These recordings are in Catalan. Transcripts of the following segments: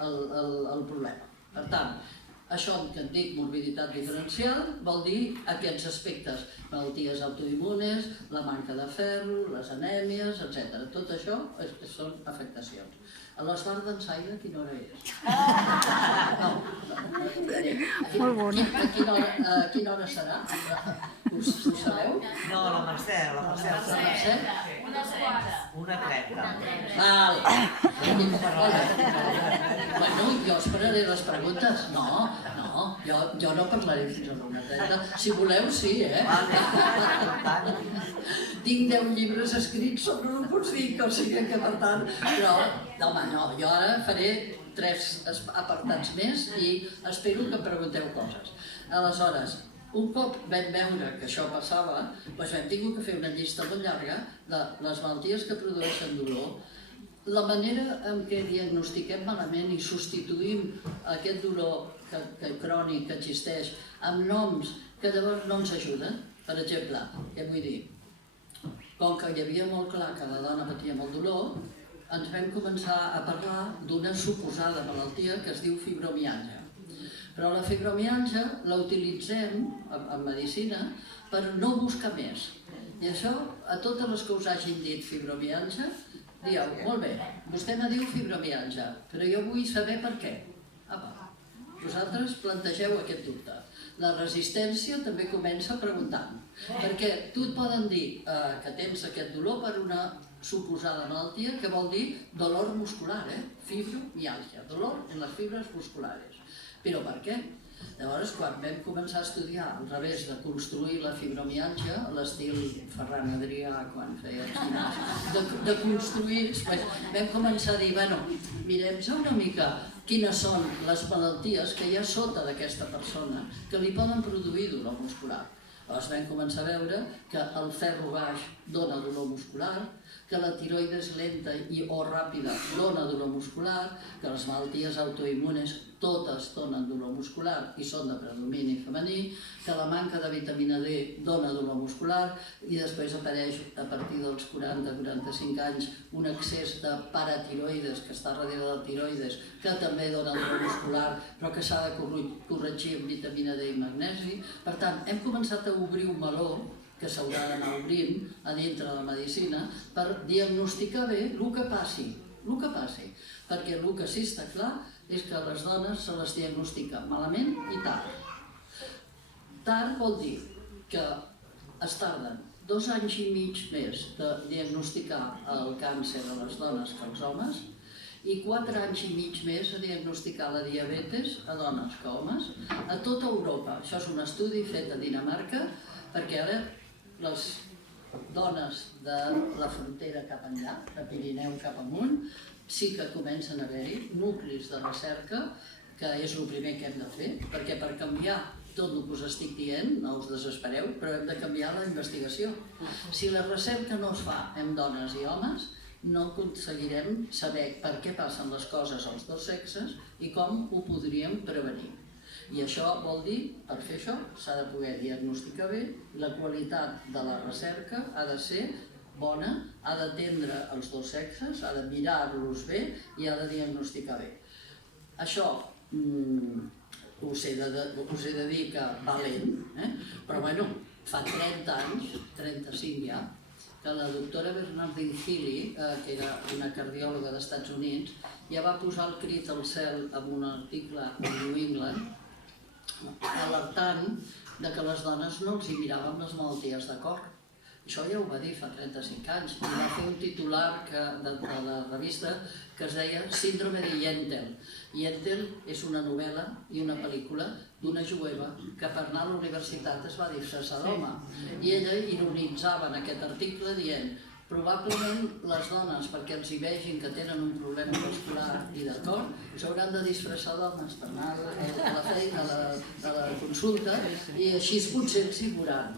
el problema. Per tant, això que en dic morbiditat diferencial vol dir aquests aspectes, malalties autoimmunes, la manca de ferro, les anèmies, etc. Tot això són afectacions. A l'esbar d'ensaire, a quina hora és? Molt bona. A quina hora serà? Ho sabeu? No, la Mercè. La Mercè? 1:30. Val. Bueno, jo esperaré les preguntes. No, jo no parlaré fins a l'1:30. Si voleu, sí, Tinc 10 llibres escrits sobre l'oncologia, o sigui que per tant... Però, home, no, jo ara faré 3 apartats més i espero que em pregunteu coses. Aleshores, un cop vam veure que això passava, doncs hem tingut que fer una llista molt llarga de les malalties que produeixen dolor, la manera en què diagnostiquem malament i substituïm aquest dolor crònic que existeix amb noms que llavors no ens ajuden. Per exemple, què vull dir? Com que hi havia molt clar que la dona patia molt dolor, ens vam començar a parlar d'una suposada malaltia que es diu fibromialgia. Però la fibromialgia la utilitzem en medicina per no buscar més. I això, a totes les que us hagin dit fibromialgia, dieu, molt bé, vostè me diu fibromialgia, però jo vull saber per què. Apa, vosaltres plantegeu aquest dubte. La resistència també comença preguntant, perquè tu et poden dir que tens aquest dolor per una suposada malaltia que vol dir dolor muscular, fibromialgia, dolor en les fibres musculares. Però per què? Llavors, quan vam començar a estudiar al revés de construir la fibromialgia, a l'estil Ferran Adrià quan feia de construir, vam començar a dir, bueno, mirem-se una mica quines són les malalties que hi ha sota d'aquesta persona que li poden produir dolor muscular. Llavors vam començar a veure que el ferro baix dona dolor muscular, que la tiroides lenta o ràpida dona dolor muscular, que les malalties autoimmunes totes donen dolor muscular i són de predomini femení, que la manca de vitamina D dona dolor muscular i després apareix a partir dels 40-45 anys un excés de paratiroides que està darrere del tiroides que també dona dolor muscular però que s'ha de corregir amb vitamina D i magnesi. Per tant, hem començat a obrir un meló que s'haurà d'anar obrint a dintre de la medicina per diagnosticar bé el que passi, perquè el que sí està clar és que a les dones se les diagnostica malament i tard. Tard vol dir que es tarden 2 anys i mig més de diagnosticar el càncer a les dones que als homes i 4 anys i mig més a diagnosticar la diabetes a dones que a homes a tota Europa. Això és un estudi fet a Dinamarca perquè ara les dones de la frontera cap enllà, de Pirineu cap amunt, sí que comencen a haver-hi nuclis de recerca, que és el primer que hem de fer, perquè per canviar tot el que us estic dient, no us desespereu, però hem de canviar la investigació. Si la recerca no es fa amb dones i homes, no aconseguirem saber per què passen les coses als dos sexes i com ho podríem prevenir. I això vol dir, per fer això, s'ha de poder diagnosticar bé, la qualitat de la recerca ha de ser bona, ha d'atendre els dos sexes, ha de mirar-los bé i ha de diagnosticar bé. Això us he de dir que va lent, però bueno, fa 30 anys, 35 ja, que la doctora Bernardine Healy, que era una cardiòloga dels Estats Units, ja va posar el crit al cel en un article a New England, alertant que les dones no els hi miraven les malalties de cor. Això ja ho va dir fa 35 anys i va fer un titular de la revista que es deia Síndrome de Yentl. Yentl és una novel·la i una pel·lícula d'una jueva que per anar a la universitat es va disfressar d'home i ella ironitzava en aquest article dient probablement les dones, perquè els hi vegin que tenen un problema vascular i de cor, s'hauran de disfressar d'homes per anar a la feina, a la consulta, i així potser els hi veuran.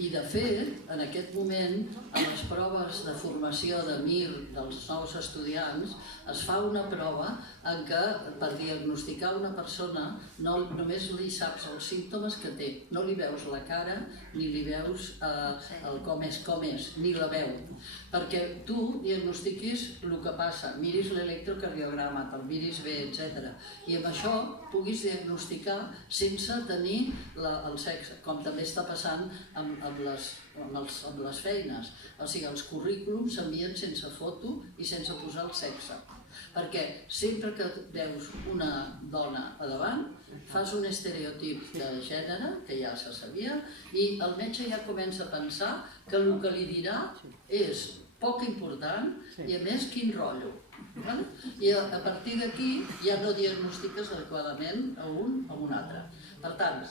I de fet, en aquest moment, a les proves de formació de MIR dels nous estudiants, es fa una prova en què per diagnosticar una persona només li saps els símptomes que té. No li veus la cara, ni li veus el com és, ni la veu. Perquè tu diagnostiquis el que passa, miris l'electrocardiograma, te'l miris bé HPV, etc. I amb això puguis diagnosticar sense tenir el sexe, com també està passant amb les feines. O sigui, els currículums s'envien sense foto i sense posar el sexe. Perquè sempre que veus una dona a davant, fas un estereotip de gènere, que ja se sabia, i el metge ja comença a pensar que el que li dirà és poc important i a més quin rotllo. I a partir d'aquí ja no diagnostiques adequadament a un o a un altre. Per tant,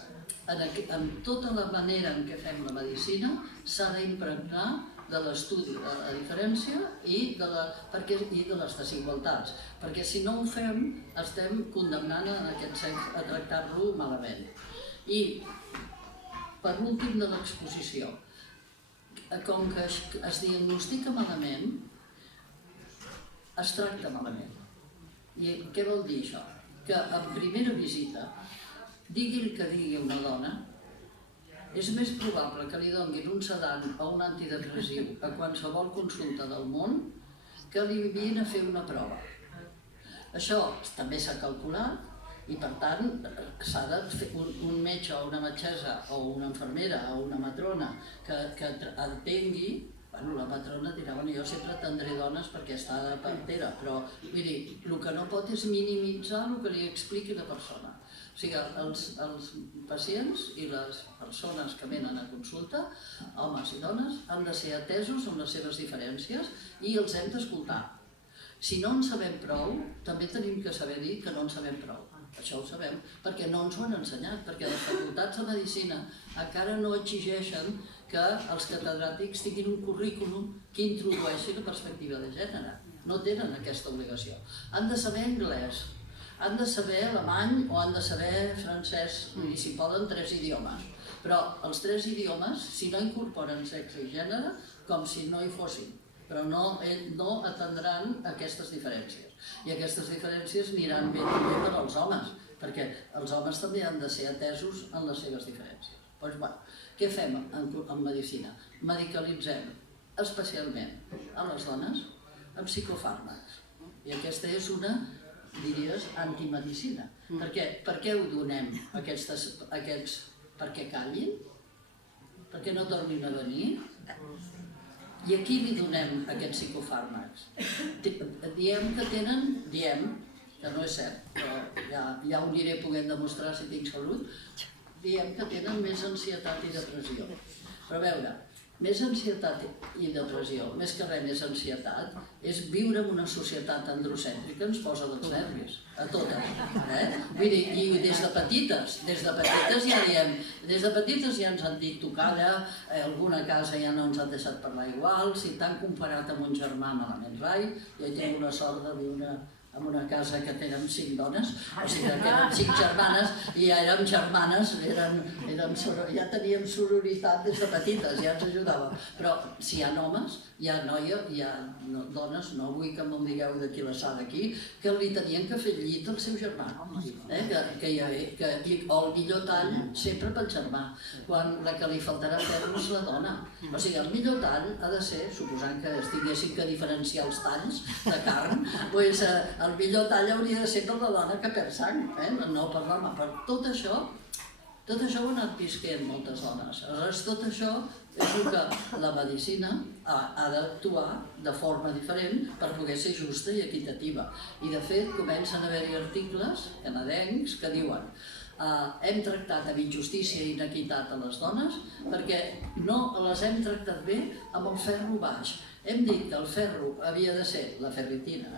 en tota la manera en què fem la medicina s'ha d'impregnar de l'estudi de la diferència i de les desigualtats, perquè si no ho fem estem condemnant en aquest sens a tractar-lo malament. I per últim de l'exposició, com que es diagnostica malament, es tracta malament. I què vol dir això? Que en primera visita, digui el que digui una dona, és més probable que li donin un sedant o un antidepressiu a qualsevol consulta del món que li envien a fer una prova. Això també s'ha calculat i, per tant, s'ha de fer un metge o una metgessa o una infermera o una matrona que entengui. La matrona dirà, jo sempre atendré dones perquè està de partera, però vull dir, el que no pot és minimitzar el que li expliqui la persona. O sigui, els pacients i les persones que venen a consulta, homes i dones, han de ser atesos amb les seves diferències i els hem d'escoltar. Si no en sabem prou, també tenim que saber dir que no en sabem prou. Això ho sabem, perquè no ens ho han ensenyat, perquè les facultats de medicina encara no exigeixen que els catedràtics tinguin un currículum que introdueixi la perspectiva de gènere. No tenen aquesta obligació. Han de saber anglès, han de saber alemany o han de saber francès, i si poden 3 idiomes. Però els 3 idiomes, si no incorporen sexe i gènere, com si no hi fossin. Però no atendran aquestes diferències. I aquestes diferències aniran bé també per als homes, perquè els homes també han de ser atesos en les seves diferències. Doncs, què fem en medicina? Medicalitzem especialment a les dones amb psicofàrmacs. I aquesta és una, diries, antimedicina. Per què ho donem, aquests, perquè callin? Perquè no tornin a venir? I a qui li donem aquests psicofàrmacs? Diem que no és cert, però ja ho aniré podent demostrar si tinc salut, diem que tenen més ansietat i depressió. Però a veure, més ansietat i depressió, més que res més ansietat, és viure en una societat androcèntrica ens posa dels nervis, a totes. Vull dir, i des de petites ja diem, des de petites ja ens han dit tu calla, alguna casa ja no ens han deixat parlar igual, si t'han comparat amb un germà malament rai, jo he tingut la sort de viure en una casa que tenen 5 dones, o sigui que eren 5 germanes i ja érem germanes, ja teníem sororitat des de petites, ja ens ajudava. Però si hi ha homes, hi ha noies, hi ha dones, no vull que me'n digueu d'aquí la sala aquí, que li tenien que fer llit al seu germà, o el millor tall sempre pel germà, quan la que li faltarà fer-lo és la dona. O sigui, el millor tall ha de ser, suposant que es tinguessin que diferenciar els talls de carn, doncs el millor tall hauria de ser per la dona que perd sang, no per l'home. Per tot això ho han anat visquent moltes dones. Aleshores, tot això és el que la medicina ha d'actuar de forma diferent per poder ser justa i equitativa. I de fet, comencen a haver-hi articles canadencs que diuen hem tractat amb injustícia i inequitat a les dones perquè no les hem tractat bé amb el ferro baix. Hem dit que el ferro havia de ser la ferritina,